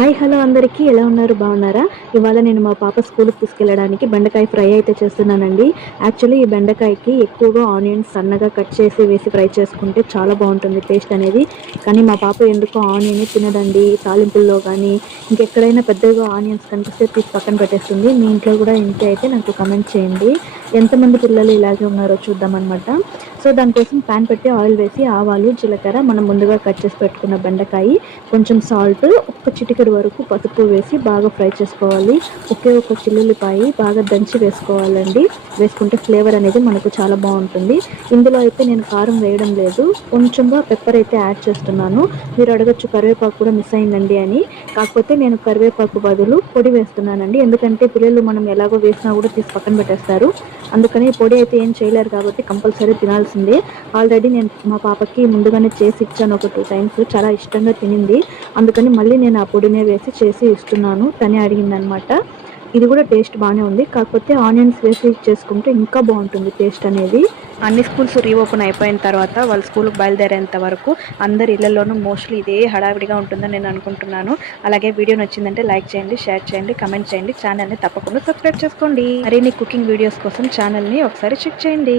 Hi hello అందరికీ ఎలా ఉన్నారు బాగున్నారా? ఇవాళ నేను మా పాప స్కూల్కి తీసుకెళ్ళడానికి బెండకాయ ఫ్రై అయితే చేస్తున్నానండి. యాక్చువల్లీ ఈ బెండకాయకి ఎక్కువగా ఆనియన్స్ సన్నగా కట్ చేసి వేసి ఫ్రై చేసుకుంటే చాలా బాగుంటుంది టేస్ట్ అనేది. కానీ మా పాప ఎందుకో ఆనియన్ తినదండి. తాలింపుల్లో కానీ ఇంకెక్కడైనా పెద్దగా ఆనియన్స్ కనిపిస్తే తీసి పక్కన పెట్టేస్తుంది. మీ ఇంట్లో కూడా ఇంతే అయితే నాకు కమెంట్ చేయండి. ఎంతమంది పిల్లలు ఇలాగే ఉన్నారో చూద్దామన్నమాట. సో దానికోసం ప్యాన్ పెట్టి ఆయిల్ వేసి ఆవాలు జీలకర్ర మనం ముందుగా కట్ చేసి పెట్టుకున్న బెండకాయ కొంచెం సాల్ట్ ఒక చిటికెడు వరకు పసుపు వేసి బాగా ఫ్రై చేసుకోవాలి. ఒకే ఒక చిల్లుల్లిపాయ బాగా దంచి వేసుకోవాలండి. వేసుకుంటే ఫ్లేవర్ అనేది మనకు చాలా బాగుంటుంది. ఇందులో అయితే నేను కారం వేయడం లేదు, కొంచెంగా పెప్పర్ అయితే యాడ్ చేస్తున్నాను. మీరు అడగచ్చు కరివేపాకు కూడా మిస్ అయిందండి అని. కాకపోతే నేను కరివేపాకు బదులు పొడి వేస్తున్నానండి. ఎందుకంటే పిల్లలు మనం ఎలాగో వేసినా కూడా తీసి పక్కన పెట్టేస్తారు. అందుకని పొడి అయితే ఏం చేయలేరు కాబట్టి కంపల్సరీ తినాల్సిందే. ఆల్రెడీ నేను మా పాపకి ముందుగానే చేసి ఇచ్చాను ఒక 2 టైమ్స్. చాలా ఇష్టంగా తినింది. అందుకని మళ్ళీ నేను ఆ పొడినే వేసి చేసి ఇస్తున్నాను. తనే అడిగిందనమాట. ఇది కూడా టేస్ట్ బాగానే ఉంది. కాకపోతే ఆనియన్స్ వేసి చేసుకుంటే ఇంకా బాగుంటుంది టేస్ట్ అనేది. అన్ని స్కూల్స్ రీఓపెన్ అయిపోయిన తర్వాత వాళ్ళ స్కూల్కి బయలుదేరేంత వరకు అందరి ఇళ్లలోనూ మోస్ట్లీ ఇదే హడావిడిగా ఉంటుందని నేను అనుకుంటున్నాను. అలాగే వీడియో నచ్చిందంటే లైక్ చేయండి, షేర్ చేయండి, కమెంట్ చేయండి. ఛానల్ని తప్పకుండా సబ్స్క్రైబ్ చేసుకోండి. మరిన్ని కుకింగ్ వీడియోస్ కోసం ఛానల్ని ఒకసారి చెక్ చేయండి.